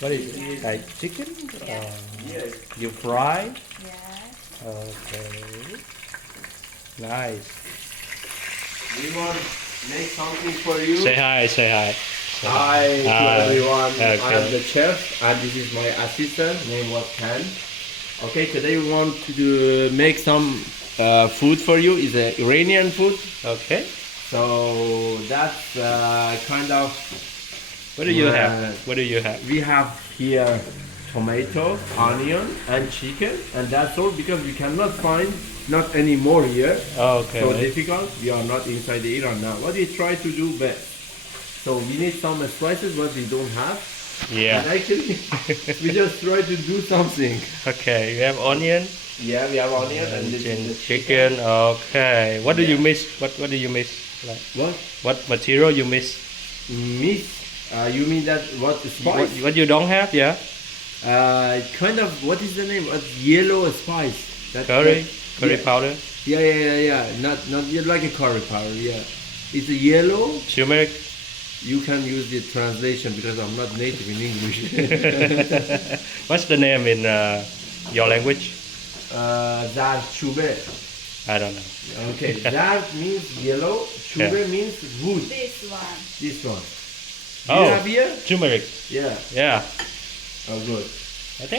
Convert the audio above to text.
What is it? Like chicken? Yeah. Yes. You fry? Yes. Okay. Nice. We want to make something for you. Say hi, say hi. Hi to Hi. everyone. I Okay. am the chef and this is my assistant. Name was Tan. Okay, today we want to make some food for you. It's a Iranian food. Okay. So that's kind of. What do you have? What do you have? We have here tomato, onion, and chicken, and that's all because we cannot find not anymore here. Okay. So difficult. We are not inside Iran now. What we try to do best. So we need some spices, but we don't have. Yeah. And actually, we just try to do something. Okay. You have onion Yeah, we have onion and this is the chicken. Okay. What do you Yeah. miss? What do you miss? Like What? what material you miss? Miss? You mean that what spice? What you don't have? Yeah. Kind of. What is the name? Yellow spice. Curry yeah. powder. Yeah. Not yet like a curry powder. Yeah, it's a yellow. Turmeric. You can use the translation because I'm not native in English. What's the name in your language? Zar chube. I don't know. Okay, zar means yellow. Chube Yeah. means wood. This one. This one. Do Oh. you have here? Turmeric. Yeah. Yeah. Oh, good. I think